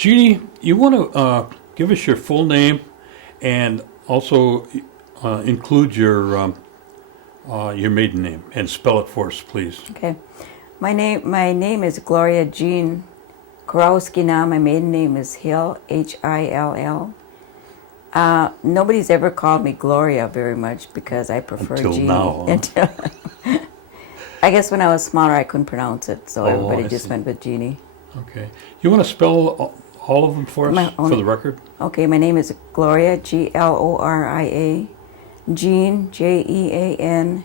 Jeannie, you want to give us your full name and also include your maiden name and spell it for us, please. Okay. My name is Gloria Jeanne Kurowski now. My maiden name is Hill, Hill. Nobody's ever called me Gloria very much because I prefer Until Jeannie. now, huh? Until I guess when I was smaller I couldn't pronounce it, so everybody I just see. went with Jeannie. Okay. You want to spell all of them for us for the record? Okay, my name is Gloria, Gloria, Jeanne, Jeanne,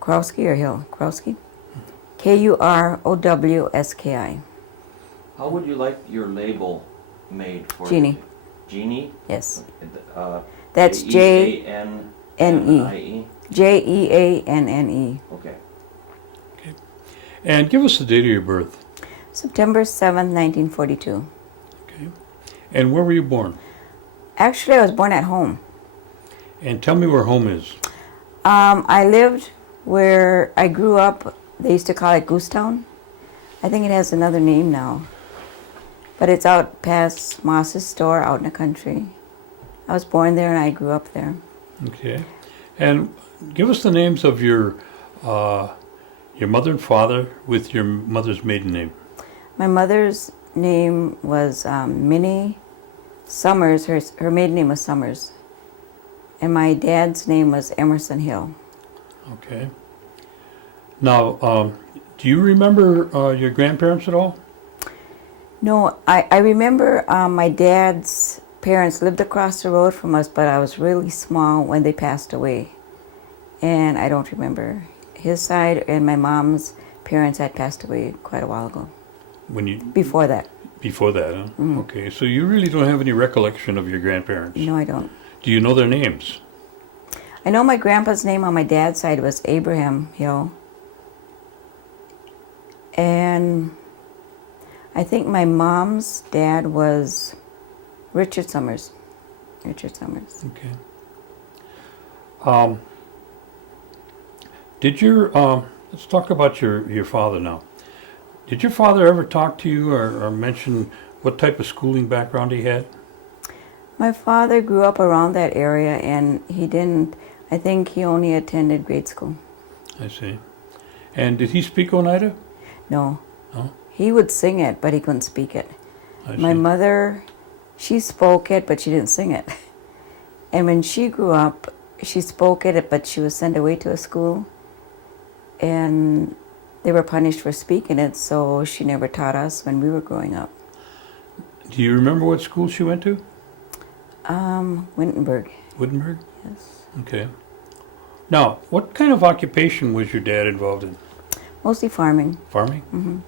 Kurowski or Hill? Kurowski? Kurowski. How would you like your label made for Jeannie. you? Jeannie? Yes. That's That's Jeanne. Jeanne. Okay. And give us the date of your birth. September 7th, 1942. Okay. And where were you born? Actually, I was born at home. And tell me where home is. I lived where I grew up. They used to call it Goostown. I think it has another name now. But it's out past Moss's store, out in the country. I was born there and I grew up there. Okay. And give us the names of your mother and father with your mother's maiden name. My mother's name was Minnie Summers. Her maiden name was Summers. And my dad's name was Emerson Hill. Okay. Now, do you remember your grandparents at all? No, I remember my dad's parents lived across the road from us, but I was really small when they passed away. And I don't remember. His side and my mom's parents had passed away quite a while ago. Before that. Before that, huh? Mm. Okay, so you really don't have any recollection of your grandparents? No, I don't. Do you know their names? I know my grandpa's name on my dad's side was Abraham Hill. And I think my mom's dad was Richard Summers. Richard Summers. Okay. Let's talk about your father now. Did your father ever talk to you or mention what type of schooling background he had? My father grew up around that area and I think he only attended grade school. I see. And did he speak Oneida? No. No? He would sing it, but he couldn't speak it. I My see. mother, she spoke it, but she didn't sing it. And when she grew up, she spoke it, but she was sent away to a school. And they were punished for speaking it, so she never taught us when we were growing up. Do you remember what school she went to? Wittenberg. Wittenberg? Yes. Okay. Now, what kind of occupation was your dad involved in? Mostly farming. Farming? Mm-hmm.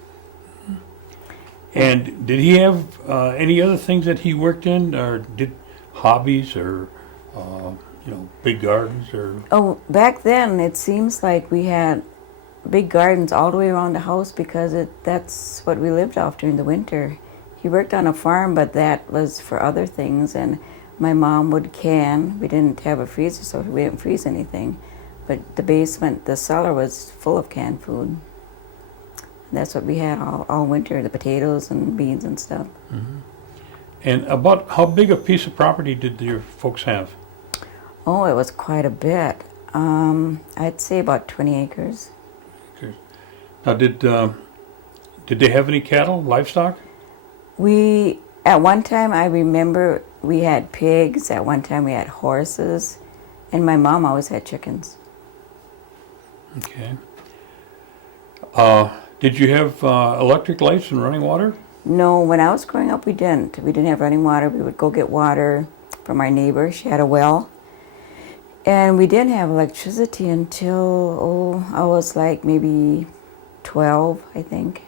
And did he have any other things that he worked in, or did hobbies, or big gardens, or? Oh, back then it seems like we had big gardens all the way around the house because that's what we lived off during the winter. He worked on a farm, but that was for other things, and my mom would can. We didn't have a freezer, so we didn't freeze anything. But the basement, the cellar was full of canned food. That's what we had all winter, the potatoes and beans and stuff. Mm-hmm. And about how big a piece of property did your folks have? Oh, it was quite a bit. I'd say about 20 acres. Okay. Now, did they have any cattle, livestock? At one time, I remember we had pigs. At one time, we had horses. And my mom always had chickens. Okay. Did you have electric lights and running water? No, when I was growing up, we didn't. We didn't have running water. We would go get water from our neighbor. She had a well. And we didn't have electricity until, I was like maybe 12, I think.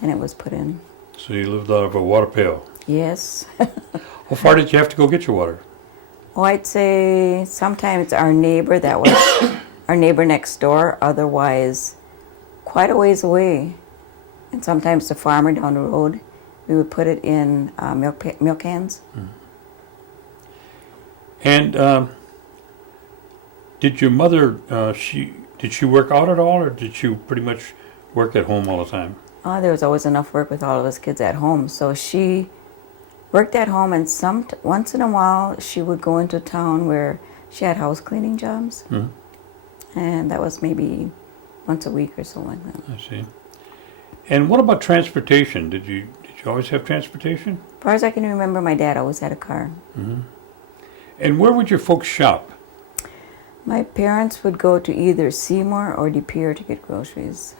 Then it was put in. So you lived out of a water pail? Yes. How far did you have to go get your water? Oh, I'd say sometimes our neighbor, that was our neighbor next door, otherwise quite a ways away. And sometimes the farmer down the road, we would put it in milk cans. Mm-hmm. And did your mother, did she work out at all, or did she pretty much work at home all the time? There was always enough work with all of us kids at home. So she worked at home, and once in a while she would go into town where she had house cleaning jobs. And that was maybe once a week or so like that. I see. And what about transportation? Did you always have transportation? As far as I can remember, my dad always had a car. And where would your folks shop? My parents would go to either Seymour or De Pere to get groceries.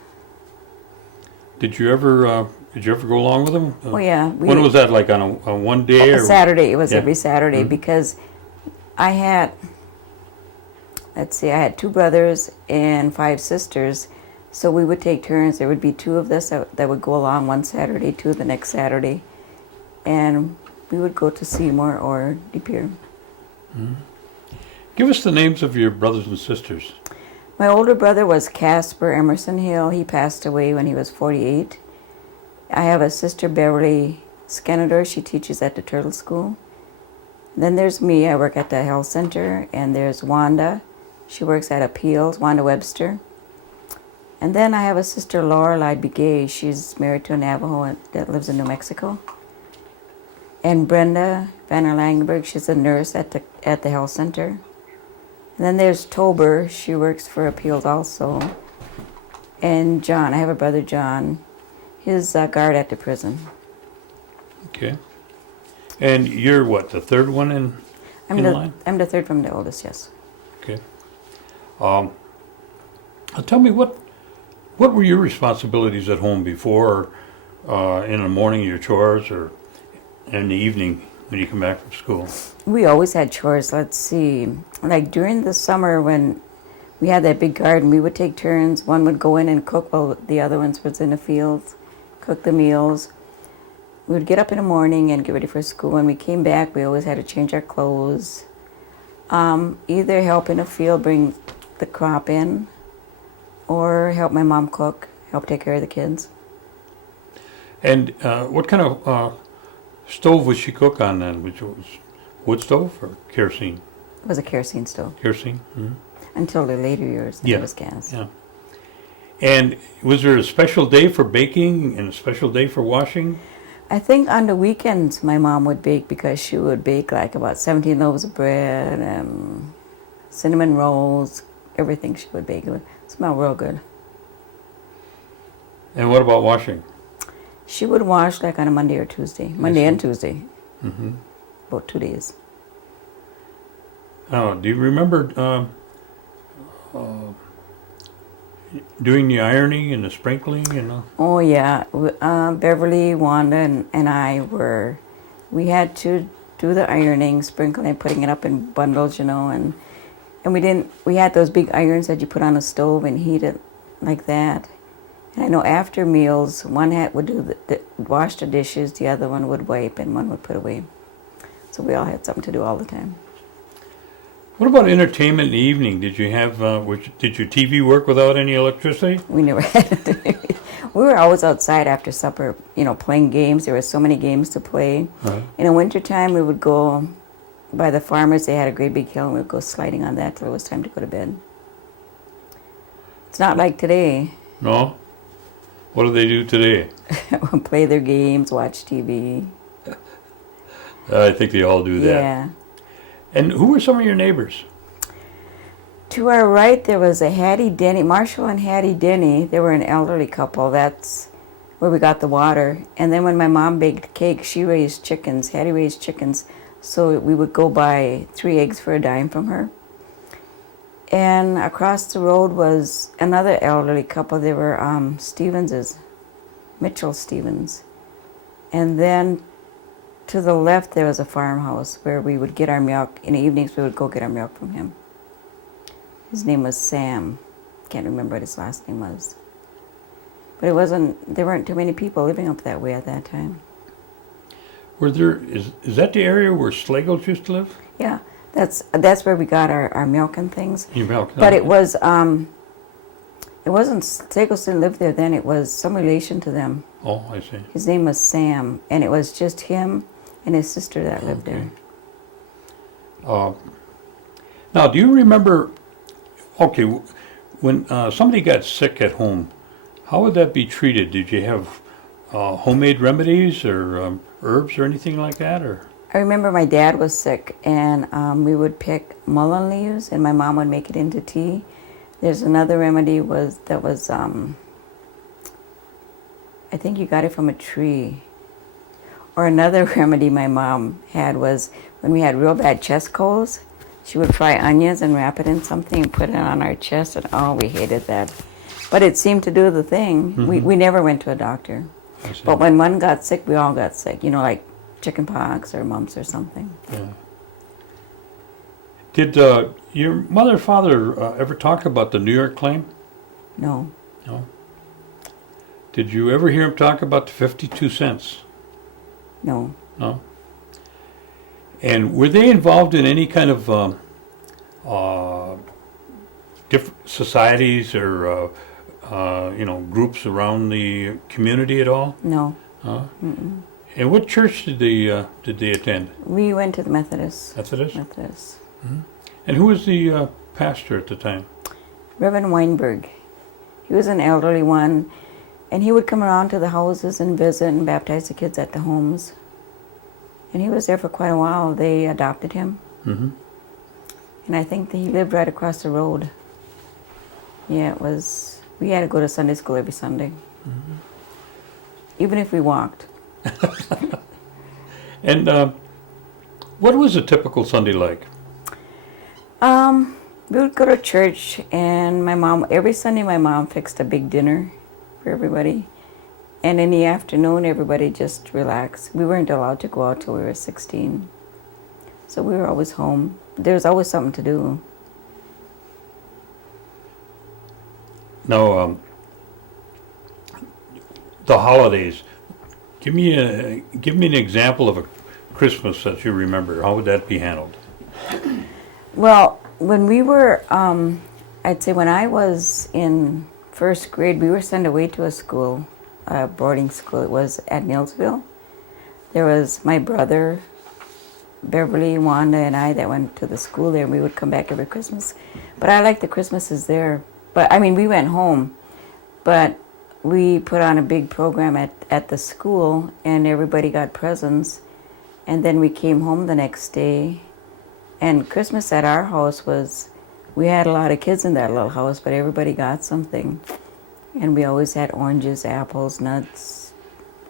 Did you ever go along with them? Oh yeah. When was that? Like on a one day or Saturday. It was Yeah. every Saturday because I had 2 brothers and 5 sisters. So we would take turns. There would be 2 of us that would go along one Saturday, 2 the next Saturday. And we would go to Seymour or De Pere. Give us the names of your brothers and sisters. My older brother was Casper Emerson Hill. He passed away when he was 48. I have a sister, Beverly Skenador. She teaches at the Turtle School. Then there's me. I work at the health center. And there's Wanda. She works at Appeals, Wanda Webster. And then I have a sister, Lorelei Begay. She's married to a Navajo that lives in New Mexico. And Brenda Vanner Langenberg. She's a nurse at the health center. And then there's Tober. She works for Appeals also. And John. I have a brother, John. He's a guard at the prison. Okay. And you're what, the third one in line? I'm the third from the oldest, yes. Okay. Tell me, what were your responsibilities at home before, in the morning, your chores, or in the evening when you come back from school? We always had chores. Let's see. Like during the summer when we had that big garden, we would take turns. One would go in and cook while the other ones was in the fields, cook the meals. We would get up in the morning and get ready for school. When we came back, we always had to change our clothes. Either help in the field, bring the crop in, or help my mom cook, help take care of the kids. And what kind of stove would she cook on then? Which was wood stove or kerosene? It was a kerosene stove. Kerosene? Until the later years, Yeah. it was gas. Yeah. And was there a special day for baking and a special day for washing? I think on the weekends my mom would bake because she would bake like about 17 loaves of bread and cinnamon rolls, everything she would bake. It would smell real good. And what about washing? She would wash like on a Monday or Tuesday. Monday and Tuesday. Mm-hmm. About 2 days. Oh, do you remember doing the ironing and the sprinkling? Oh yeah, Beverly, Wanda, and we had to do the ironing, sprinkling, putting it up in bundles, and we had those big irons that you put on a stove and heat it like that. And I know after meals, one would wash the dishes, the other one would wipe, and one would put away. So we all had something to do all the time. What about entertainment in the evening? Did you have? Did your TV work without any electricity? We never had. We were always outside after supper, playing games. There were so many games to play. Uh-huh. In the wintertime, we would go by the farmers. They had a great big hill, and we would go sliding on that till it was time to go to bed. It's not like today. No? What do they do today? Play their games, watch TV. I think they all do that. Yeah. And who were some of your neighbors? To our right, there was a Hattie Denny, Marshall and Hattie Denny. They were an elderly couple. That's where we got the water. And then when my mom baked cake, she raised chickens. Hattie raised chickens. So we would go buy 3 eggs for a dime from her. And across the road was another elderly couple. They were Stevenses, Mitchell Stevens. And then to the left, there was a farmhouse where we would get our milk. In the evenings, we would go get our milk from him. His name was Sam. Can't remember what his last name was. But there weren't too many people living up that way at that time. Is that the area where Slagles used to live? Yeah, that's where we got our milk and things. Your milk? But it wasn't, Slagles didn't live there then. It was some relation to them. Oh, I see. His name was Sam, and it was just him and his sister that lived there. Now, do you remember, when somebody got sick at home, how would that be treated? Did you have homemade remedies or herbs or anything like that? Or I remember my dad was sick, and we would pick mullein leaves, and my mom would make it into tea. There's another remedy that was I think you got it from a tree. Or another remedy my mom had was when we had real bad chest colds, she would fry onions and wrap it in something and put it on our chest, and oh, we hated that. But it seemed to do the thing. We never went to a doctor. I see. But when one got sick, we all got sick. You know, like chicken pox or mumps or something. Yeah. Did your mother or father ever talk about the New York claim? No. No. Did you ever hear him talk about the 52 cents? No. No. And were they involved in any kind of different societies or groups around the community at all? No. And what church did they attend? We went to the Methodist. Methodist. Methodist. And who was the pastor at the time? Reverend Weinberg. He was an elderly one, and he would come around to the houses and visit and baptize the kids at the homes. And he was there for quite a while. They adopted him. Mm-hmm. And I think that he lived right across the road. Yeah, we had to go to Sunday school every Sunday. Mm-hmm. Even if we walked. And what was a typical Sunday like? We would go to church, and every Sunday my mom fixed a big dinner for everybody. And in the afternoon, everybody just relaxed. We weren't allowed to go out till we were 16. So we were always home. There was always something to do. Now, the holidays. Give me an example of a Christmas that you remember. How would that be handled? Well, when we were, I'd say when I was in first grade, we were sent away to a school, a boarding school. It was at Nilsville. There was my brother, Beverly, Wanda, and I that went to the school there. We would come back every Christmas. But I liked the Christmases there. But, I mean, we went home. But we put on a big program at the school, and everybody got presents. And then we came home the next day. And Christmas at our house we had a lot of kids in that little house, but everybody got something. And we always had oranges, apples, nuts,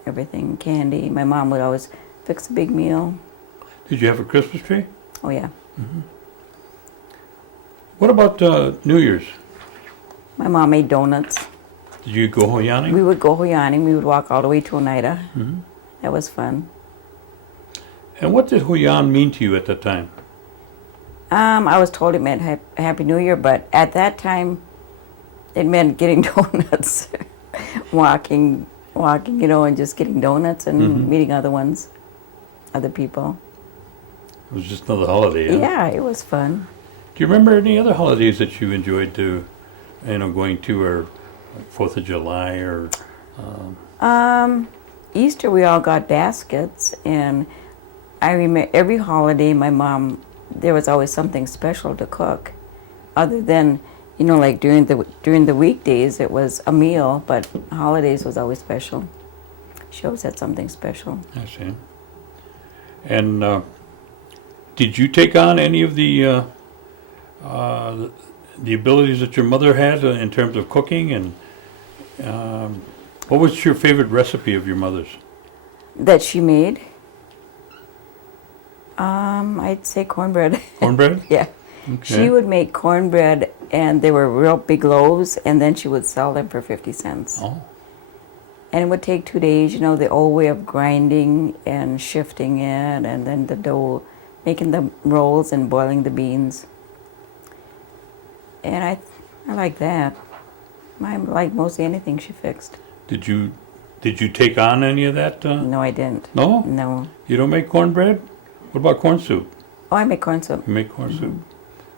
everything, candy. My mom would always fix a big meal. Did you have a Christmas tree? Oh, yeah. Mm-hmm. What about New Year's? My mom made donuts. Did you go hoyaning? We would go hoyaning. We would walk all the way to Oneida. Mm-hmm. That was fun. And what did hoyan mean to you at that time? I was told it meant Happy New Year, but at that time, it meant getting donuts, walking, and just getting donuts and meeting other people. It was just another holiday. Huh? Yeah, it was fun. Do you remember any other holidays that you enjoyed going to, or like 4th of July, or? Easter, we all got baskets, and I remember every holiday, my mom, there was always something special to cook, other than, like during the weekdays, it was a meal, but holidays was always special. She always had something special. I see. And did you take on any of the abilities that your mother had in terms of cooking? And what was your favorite recipe of your mother's? That she made? I'd say cornbread. Cornbread? Yeah. Okay. She would make cornbread, and they were real big loaves, and then she would sell them for 50 cents. Oh. And it would take 2 days, the old way of grinding and shifting it, and then the dough, making the rolls and boiling the beans. And I like that. I like mostly anything she fixed. Did you take on any of that? No, I didn't. No? No. You don't make cornbread? What about corn soup? Oh, I make corn soup. You make corn soup.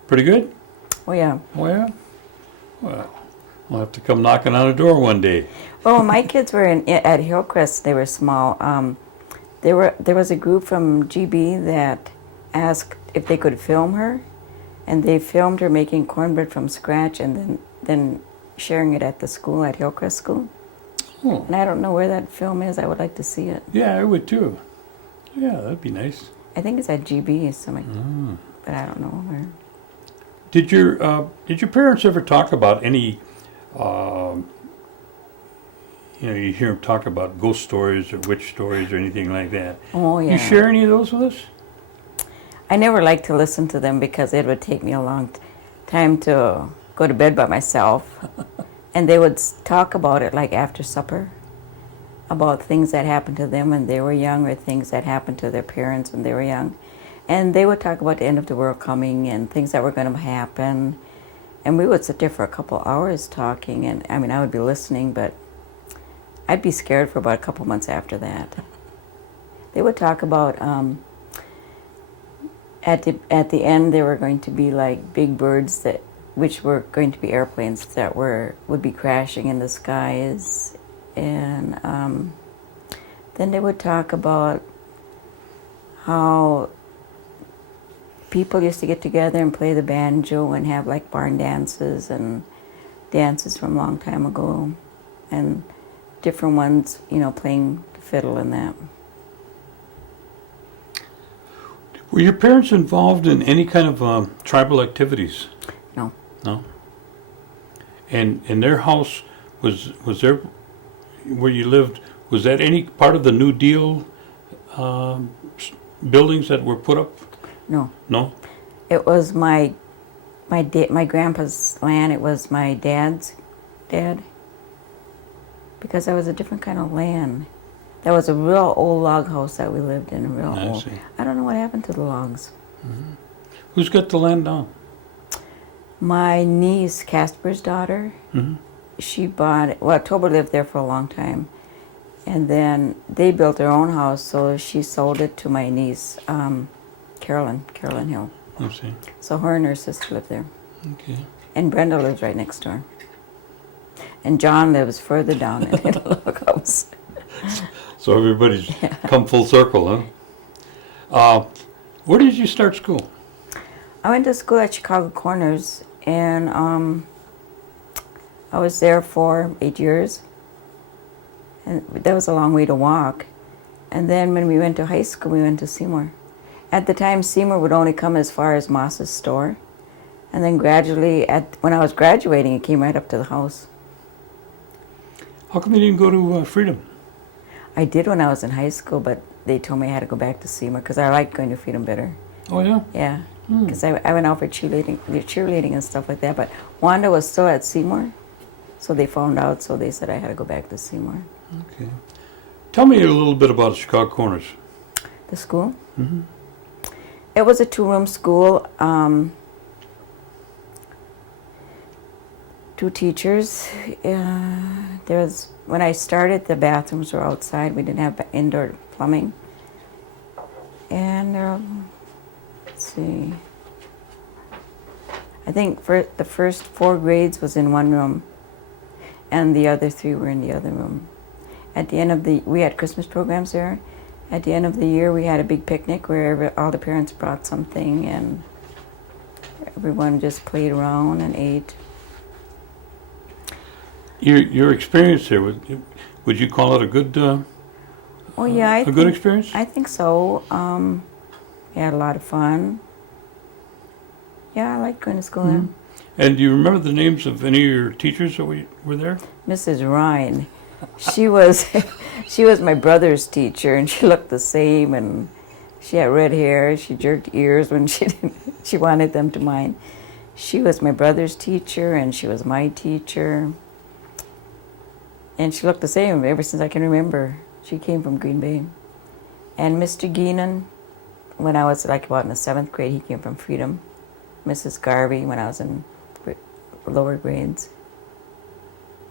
Pretty good? Oh, yeah. Oh, yeah? Well, I'll have to come knocking on a door one day. Well, when my kids were at Hillcrest, they were small. There was a group from GB that asked if they could film her, and they filmed her making cornbread from scratch, and then sharing it at the school, at Hillcrest School. Oh, And I don't know where that film is. I would like to see it. yeah, I would too. Yeah, that'd be nice. I think it's at GB, Mm. but I don't know where. Did your parents ever talk about any, you hear them talk about ghost stories or witch stories or anything like that? Oh, yeah. You share any of those with us? I never liked to listen to them because it would take me a long time to go to bed by myself. And they would talk about it like after supper, about things that happened to them when they were young or things that happened to their parents when they were young. And they would talk about the end of the world coming and things that were going to happen. And we would sit there for a couple hours talking. And I mean, I would be listening, but I'd be scared for about a couple months after that. They would talk about at the end there were going to be like big birds which were going to be airplanes that would be crashing in the skies, and then they would talk about how people used to get together and play the banjo and have like barn dances and dances from a long time ago, and different ones, playing the fiddle and that. Were your parents involved in any kind of tribal activities? No. No. And their house was there where you lived? Was that any part of the New Deal buildings that were put up? No. No. It was my grandpa's land. It was my dad's dad. Because that was a different kind of land. That was a real old log house that we lived in. I Old. see. I don't know what happened to the logs. Mm-hmm. Who's got the land now? My niece, Casper's daughter, Mm-hmm. she bought it. Well, Tober lived there for a long time. And then they built their own house, so she sold it to my niece, Carolyn Hill. I see. So her and her sister live there. Okay. And Brenda lives right next door. And John lives further down in the log house. So everybody's come full circle, huh? Where did you start school? I went to school at Chicago Corners, and I was there for 8 years. And that was a long way to walk. And then when we went to high school, we went to Seymour. At the time, Seymour would only come as far as Moss's store. And then gradually, when I was graduating, it came right up to the house. How come you didn't go to Freedom? I did when I was in high school, but they told me I had to go back to Seymour because I liked going to Freedom better. Oh, yeah? Yeah, because I went out for cheerleading and stuff like that. But Wanda was still at Seymour, so they found out, so they said I had to go back to Seymour. Okay. Tell me a little bit about Chicago Corners. The school? Mm-hmm. It was a 2-room school. 2 teachers. When I started, the bathrooms were outside. We didn't have indoor plumbing. And let's see. I think for the first 4 grades was in one room, and the other 3 were in the other room. At the end we had Christmas programs there. At the end of the year, we had a big picnic where all the parents brought something, and everyone just played around and ate. Your experience there, would you call it a good Oh yeah, a good experience? I think so. We had a lot of fun. Yeah, I liked going to school there. And do you remember the names of any of your teachers that were there? Mrs. Ryan, she was my brother's teacher, and she looked the same, and she had red hair. She jerked ears when she wanted them to mind. She was my brother's teacher, and she was my teacher. And she looked the same ever since I can remember. She came from Green Bay. And Mr. Geenan, when I was like about in the 7th grade, he came from Freedom. Mrs. Garvey, when I was in lower grades.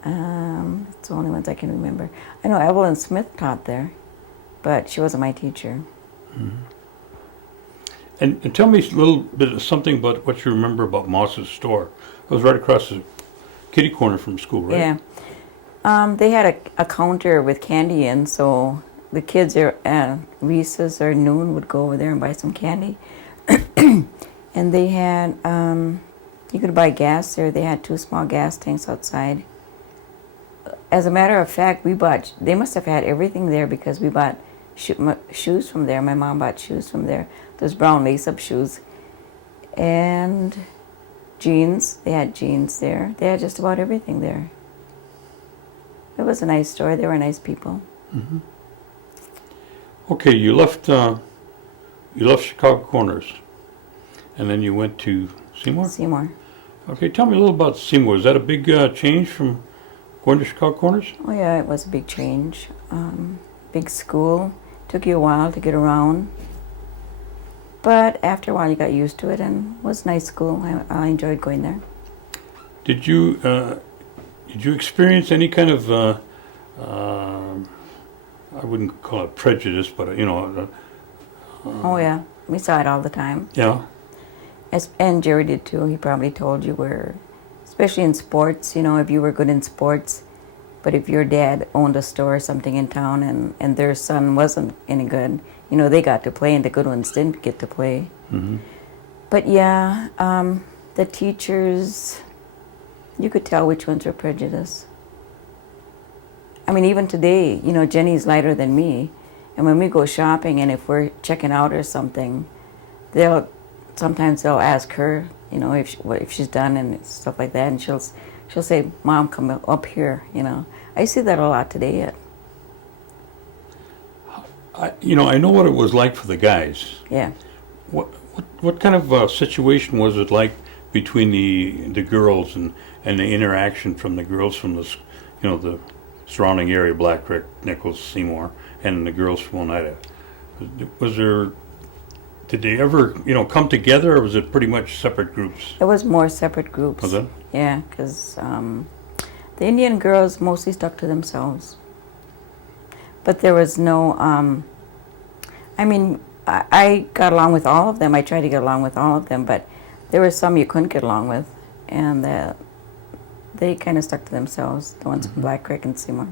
It's the only ones I can remember. I know Evelyn Smith taught there, but she wasn't my teacher. Mm-hmm. And tell me a little bit of something about what you remember about Moss's store. It was right across the kitty corner from school, right? Yeah. They had a counter with candy in, so the kids at recess or noon would go over there and buy some candy. And they had You could buy gas there. They had 2 small gas tanks outside. As a matter of fact, they must have had everything there because we bought shoes from there. My mom bought shoes from there. Those brown lace-up shoes. And jeans. They had jeans there. They had just about everything there. It was a nice store. They were nice people. Mm-hmm. Okay, you left Chicago Corners, and then you went to Seymour? Seymour. Okay, tell me a little about Seymour. Is that a big change from going to Chicago Corners? Oh yeah, it was a big change. Big school. Took you a while to get around. But after a while you got used to it, and it was a nice school. I enjoyed going there. Did you experience any kind of I wouldn't call it prejudice, but Oh yeah, we saw it all the time. yeah. And Jerry did too. He probably told you especially in sports, if you were good in sports, but if your dad owned a store or something in town and their son wasn't any good, they got to play and the good ones didn't get to play. Mm-hmm. But yeah, the teachers, you could tell which ones were prejudiced. I mean, even today, Jenny's lighter than me, and when we go shopping and if we're checking out or something, sometimes they'll ask her, if she's done and stuff like that, and she'll say, "Mom, come up here." I see that a lot today yet. I know what it was like for the guys. Yeah. What kind of situation was it like between the girls and the interaction from the girls from the surrounding area, Black Creek, Nichols, Seymour, and the girls from Oneida? Did they ever, come together, or was it pretty much separate groups? It was more separate groups. Was it? Yeah, because the Indian girls mostly stuck to themselves. But there was no, I got along with all of them. I tried to get along with all of them, but there were some you couldn't get along with, and they kind of stuck to themselves, the ones from Black Creek and Seymour.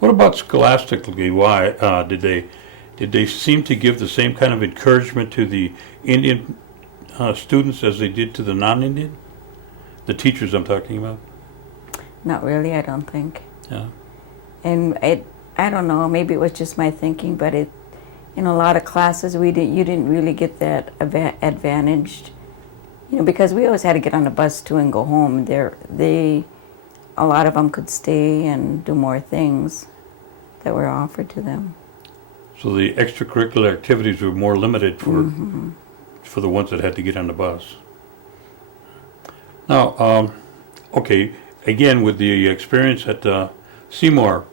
What about scholastically? Why did they seem to give the same kind of encouragement to the Indian students as they did to the non-Indian? The teachers I'm talking about? Not really, I don't think. Yeah. And I don't know, maybe it was just my thinking, but in a lot of classes you didn't really get that advantaged, because we always had to get on the bus too and go home. A lot of them could stay and do more things that were offered to them. So the extracurricular activities were more limited for the ones that had to get on the bus. Now, okay, again, with the experience at Seymour,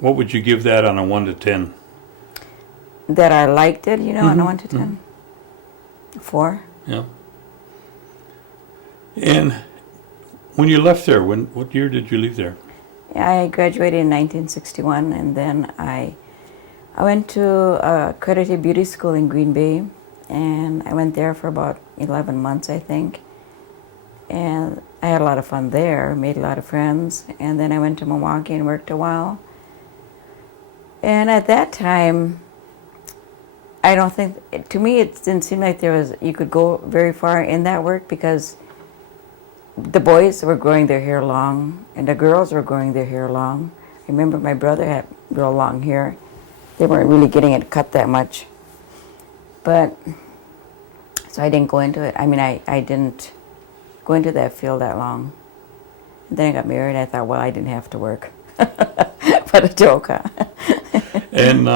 what would you give that on a 1 to 10? That I liked it, on a 1 to 10. 4. Yeah. And when you left there, what year did you leave there? I graduated in 1961, and then I went to accredited beauty school in Green Bay, and I went there for about 11 months, I think. And I had a lot of fun there, made a lot of friends, and then I went to Milwaukee and worked a while. And at that time, to me it didn't seem like you could go very far in that work, because the boys were growing their hair long and the girls were growing their hair long. I remember my brother had real long hair. They weren't really getting it cut that much. So I didn't go into it. I didn't go into that field that long. And then I got married. I thought, well, I didn't have to work. What a joke, huh? And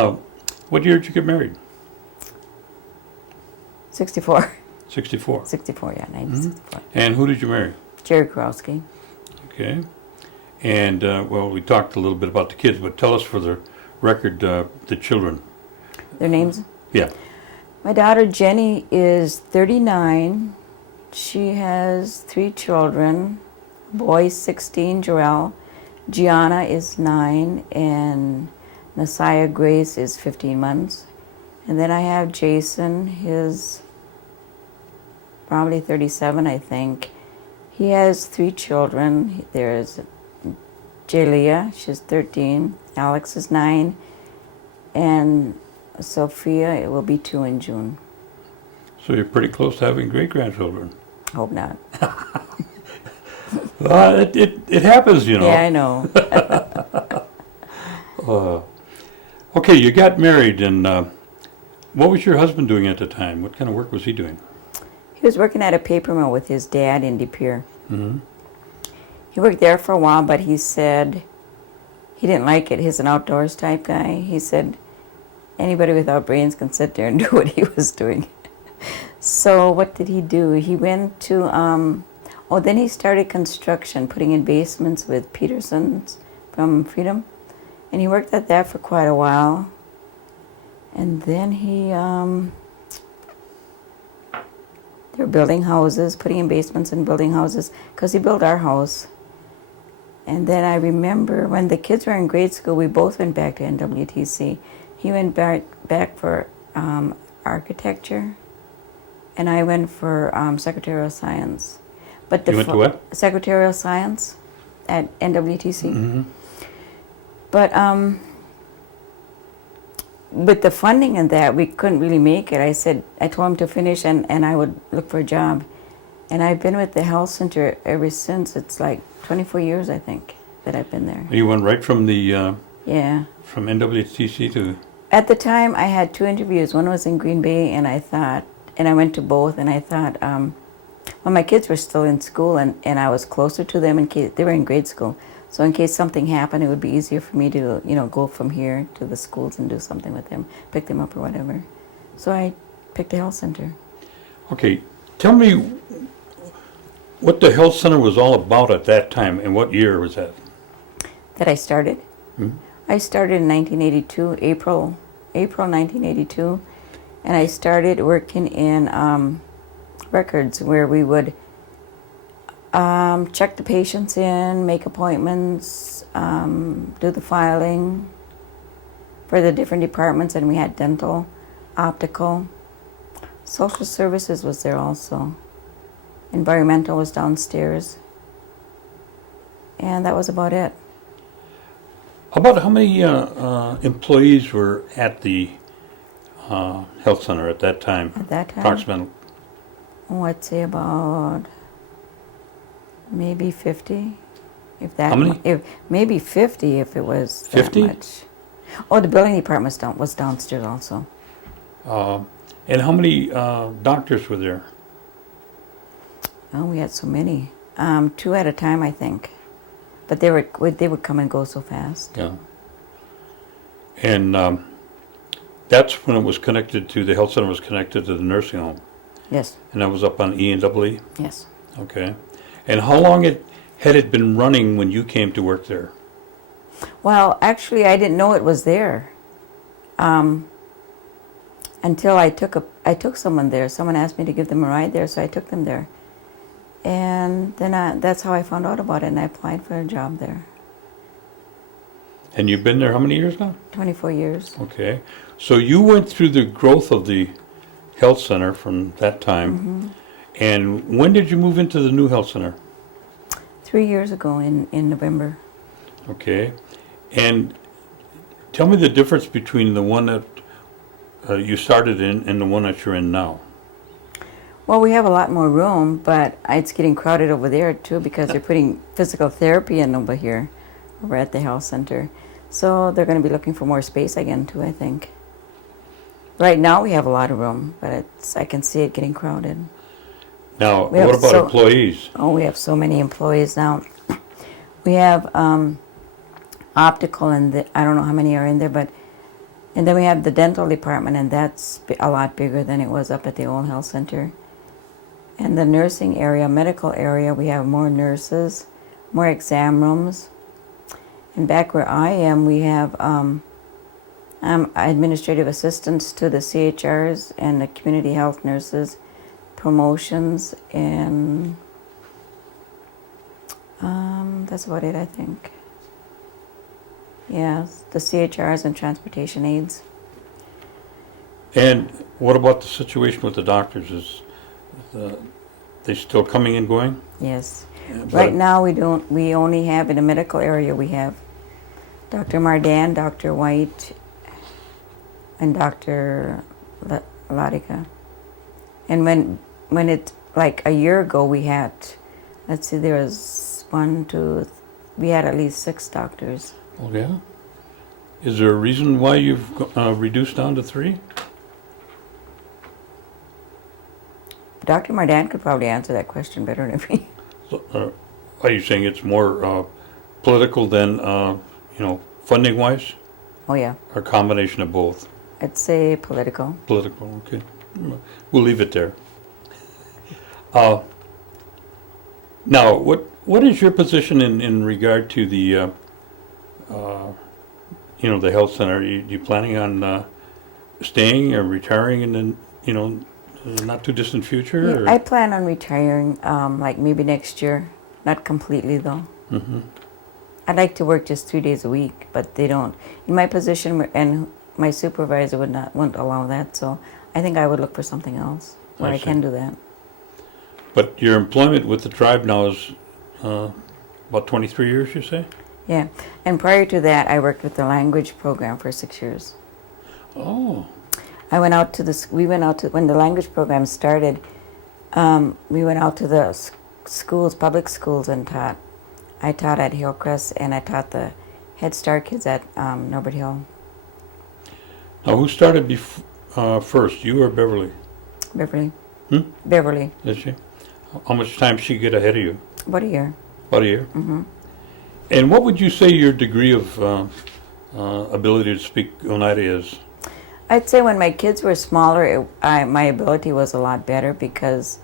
what year did you get married? 64. 64. 64, yeah, 1964. And who did you marry? Jerry Kurowski. Okay. And, we talked a little bit about the kids, but tell us for the record, the children. Their names? Yeah. My daughter Jenny is 39. She has 3 children. Boy 16, Joel. Gianna is 9, and Messiah Grace is 15 months. And then I have Jason, his probably 37, I think. He has 3 children. There's Jalea, she's 13. Alex is 9. And Sophia, it will be 2 in June. So you're pretty close to having great-grandchildren. Hope not. It happens, you know. Yeah, I know. Okay, you got married, and what was your husband doing at the time? What kind of work was he doing? He was working at a paper mill with his dad in De Pere. Mm-hmm. He worked there for a while, but he said he didn't like it. He's an outdoors type guy. He said anybody without brains can sit there and do what he was doing. So what did he do? He went to, then he started construction, putting in basements with Peterson's from Freedom. And he worked at that for quite a while. And then they were building houses, putting in basements and building houses, because he built our house. And then I remember when the kids were in grade school, we both went back to NWTC. He went back for architecture, and I went for secretarial science. But You went to what? Secretarial science at NWTC. Mm-hmm. But with the funding and that, we couldn't really make it. I told him to finish and I would look for a job. And I've been with the health center ever since. It's like 24 years, I think, that I've been there. You went right from the Yeah. from NWTC to. At the time, I had 2 interviews. One was in Green Bay, and I went to both, and I thought, well, my kids were still in school, and I was closer to them in case they were in grade school. So in case something happened, it would be easier for me to, go from here to the schools and do something with them, pick them up or whatever. So I picked the health center. Okay, tell me what the health center was all about at that time, and what year was that? That I started? Hmm? I started in 1982, April 1982, and I started working in records where we would check the patients in, make appointments, do the filing for the different departments, and we had dental, optical, social services was there also. Environmental was downstairs, and that was about it. About how many employees were at the health center at that time? At that time, Approximately. oh, I'd say about maybe 50, if that. How many? Maybe 50 if it was 50? that much. Oh, the building department was downstairs also. And how many doctors were there? Oh, we had so many. 2 at a time, I think. But they would come and go so fast. Yeah. And that's when it was connected to, the health center was connected to the nursing home. Yes, And that was up on E&E? yes. Okay. And how long had it been running when you came to work there? Well, actually, I didn't know it was there until I took someone there. Someone asked me to give them a ride there, so I took them there. And then that's how I found out about it, and I applied for a job there. And you've been there how many years now? 24 years. Okay. So you went through the growth of the health center from that time. Mm-hmm. And when did you move into the new health center? 3 years ago in November. Okay. And tell me the difference between the one that you started in and the one that you're in now. Well, we have a lot more room, but it's getting crowded over there too because they're putting physical therapy in over here, over at the health center. So they're going to be looking for more space again too, I think. Right now we have a lot of room, but I can see it getting crowded. Now, We have what about employees? Oh, we have so many employees now. We have optical, and I don't know how many are in there, and then we have the dental department, and that's a lot bigger than it was up at the old health center. And the nursing area, medical area, we have more nurses, more exam rooms. And back where I am, we have administrative assistants to the CHRs and the community health nurses, promotions, and that's about it, I think. Yeah, the CHRs and transportation aides. And what about the situation with the doctors? Is they still coming and going? Yes. But- Right now, we only have, in the medical area, we have Dr. Mardan, Dr. White, and Dr. Latika. And when like a year ago, we had, let's see, there was we had at least 6 doctors. Oh, yeah? Is there a reason why you've reduced down to 3? Dr. Mardan could probably answer that question better than me. So, are you saying it's more political than, funding-wise? Oh, yeah. Or a combination of both? I'd say political. Political, okay. We'll leave it there. Now, what is your position in regard to the, the health center? Are you planning on staying or retiring in the, not too distant future? Yeah, or? I plan on retiring, like maybe next year. Not completely, though. Mm-hmm. I'd like to work just 3 days a week, but they don't. In my position, and my supervisor wouldn't allow that, so I think I would look for something else where I can do that. But your employment with the tribe now is about 23 years, you say? Yeah, and prior to that, I worked with the language program for 6 years. Oh. We went out to, when the language program started, we went out to the schools, public schools, and taught. I taught at Hillcrest, and I taught the Head Start kids at Norbert Hill. Now, who started first, you or Beverly? Beverly. Hmm? Beverly. Did she? How much time did she get ahead of you? About a year. About a year? Mm-hmm. And what would you say your degree of ability to speak Oneida is? I'd say when my kids were smaller, my ability was a lot better because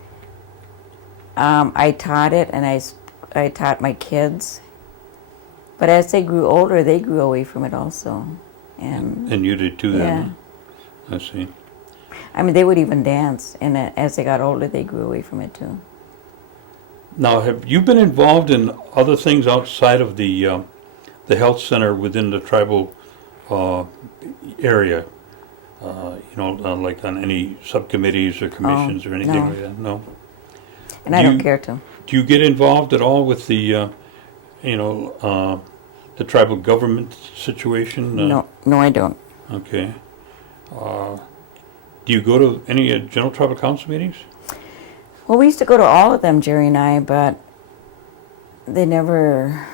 I taught it and I taught my kids. But as they grew older, they grew away from it also. And you did too then? Yeah. I see. I mean, they would even dance, and as they got older, they grew away from it too. Now, have you been involved in other things outside of the health center within the tribal area? Like on any subcommittees or commissions or anything like that? No. And I don't care to. Do you get involved at all with the, the tribal government situation? No, I don't. Okay. Do you go to any general tribal council meetings? Well, we used to go to all of them, Jerry and I, but they never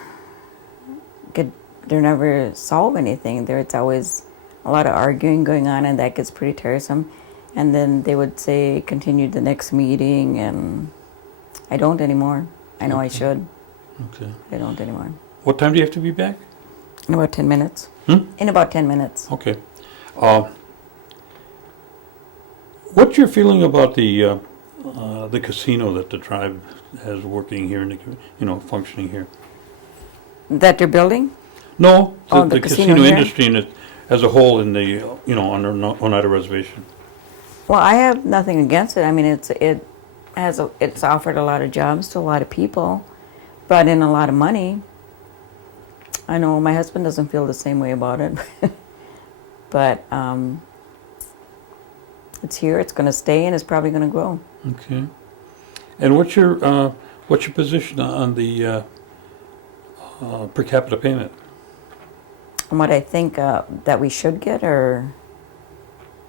solve anything. It's always a lot of arguing going on, and that gets pretty tiresome. And then they would say, continue the next meeting, and I don't anymore. I know I should. Okay. I don't anymore. What time do you have to be back? In about 10 minutes. In about 10 minutes. Okay. What's your feeling about the casino that the tribe has working here, functioning here? That they're building? No, the casino industry as a whole in the on Oneida Reservation. Well, I have nothing against it. I mean, it's offered a lot of jobs to a lot of people, brought in a lot of money. I know my husband doesn't feel the same way about it, but it's here. It's going to stay, and it's probably going to grow. Okay. And what's your position on the per capita payment? And what I think that we should get, or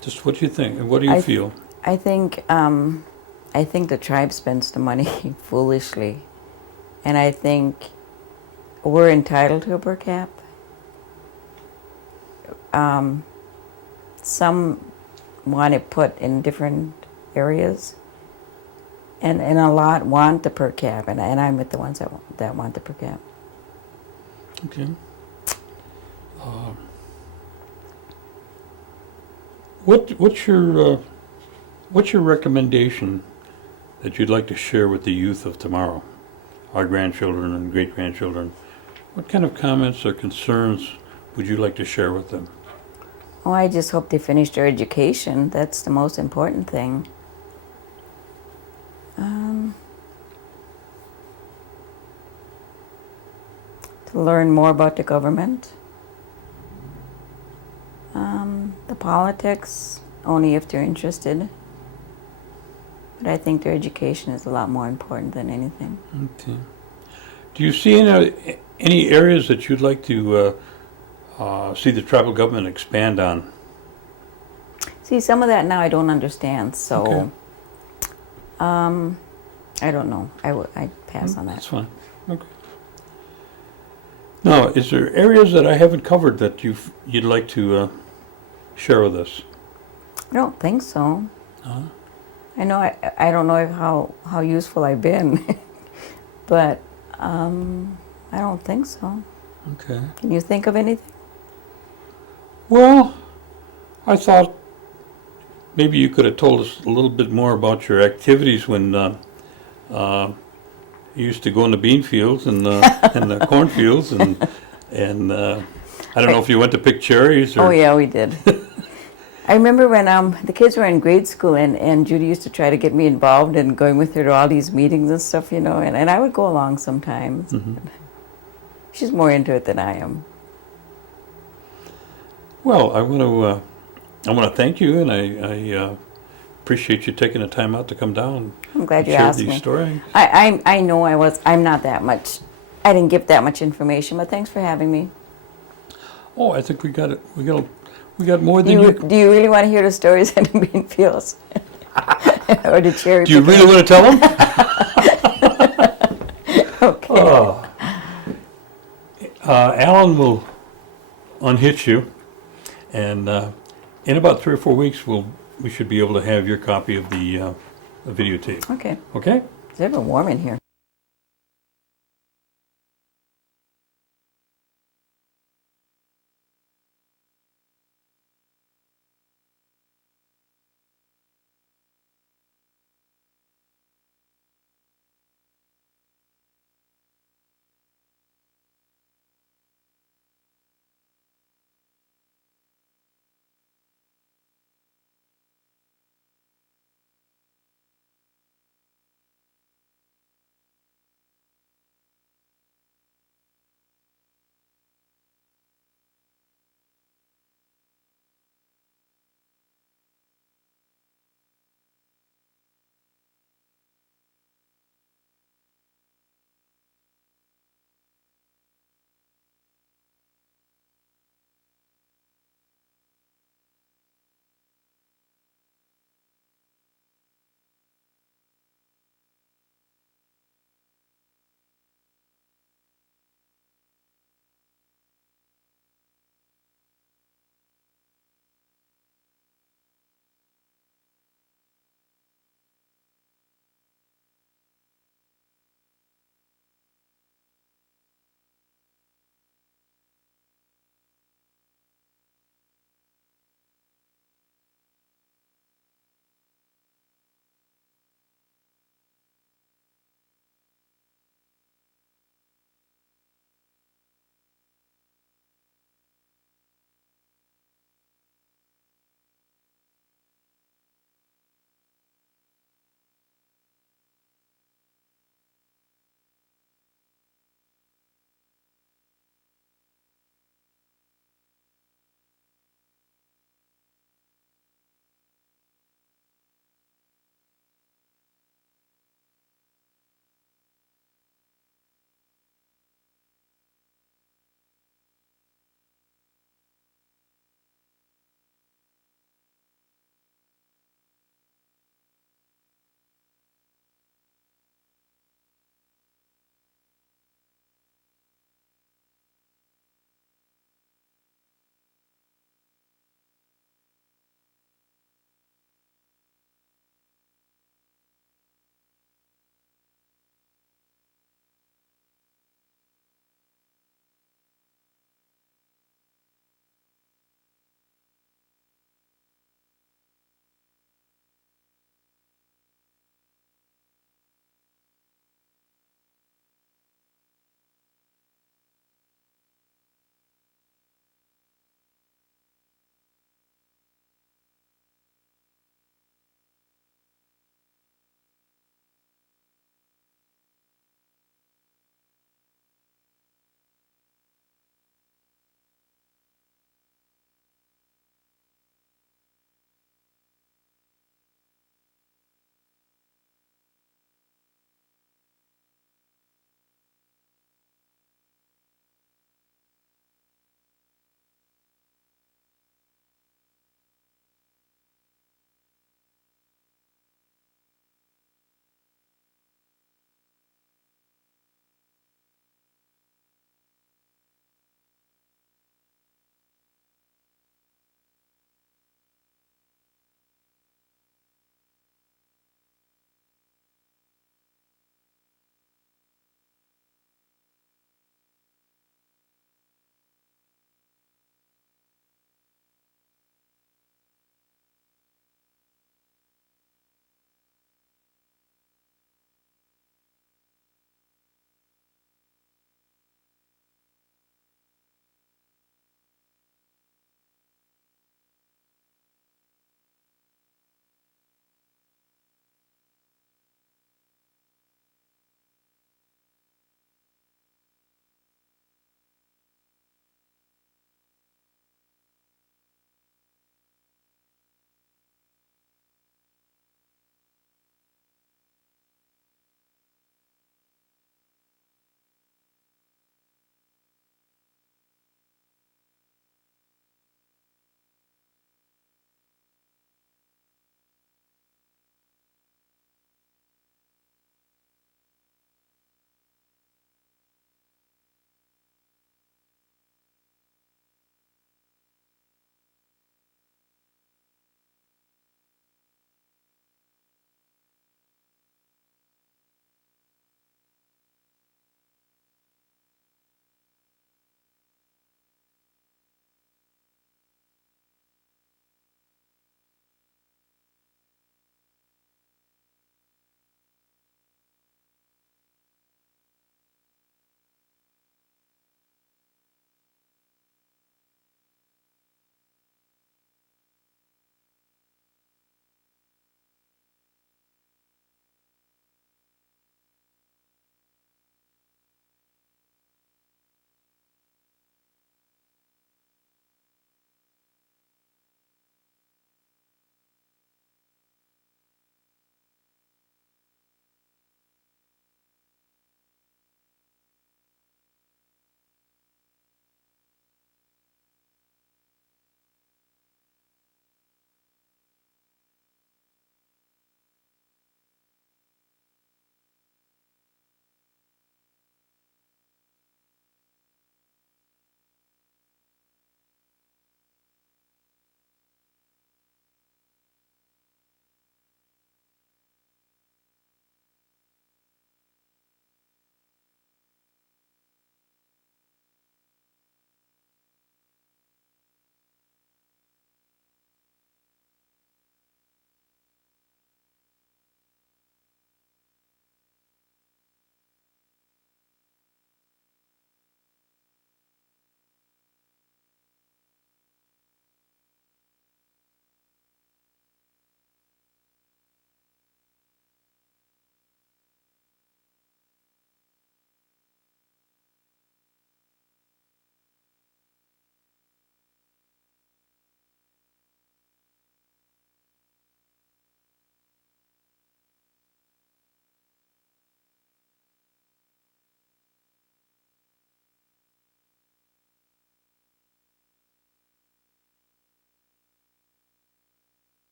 just what you think, and what do you feel? I think the tribe spends the money foolishly, and I think we're entitled to a per cap. Some want it put in different areas, and a lot want the per cap, and I'm with the ones that want the per cap. Okay. What's your recommendation that you'd like to share with the youth of tomorrow, our grandchildren and great-grandchildren? What kind of comments or concerns would you like to share with them? Oh, I just hope they finish their education. That's the most important thing. To learn more about the government. The politics, only if they're interested. But I think their education is a lot more important than anything. Okay. Do you see any areas that you'd like to see the tribal government expand on? See, some of that now I don't understand. So, I don't know. I'd pass on That's that. fine. Okay. Now, is there areas that I haven't covered that you'd like to share with us? I don't think so. Uh-huh. I know I don't know how useful I've been, but I don't think so. Okay. Can you think of anything? Well, I thought maybe you could have told us a little bit more about your activities when you used to go in the bean fields and the cornfields and I don't know if you went to pick cherries or. Oh yeah, we did. I remember when the kids were in grade school and Judy used to try to get me involved in going with her to all these meetings and stuff, you know, and I would go along sometimes. Mhm. She's more into it than I am. Well, I want to thank you, and I appreciate you taking the time out to come down. I'm glad you and share asked these me. stories. I know I'm not that much. I didn't give that much information, but thanks for having me. Oh, I think we got it. We got more than you. Do you really want to hear the stories in the bean fields? Or the cherry Do you picking? really want to tell them? Okay. Oh. Alan will unhitch you, and in about 3 or 4 weeks, we should be able to have your copy of the videotape. Okay. Okay? It's ever warm in here.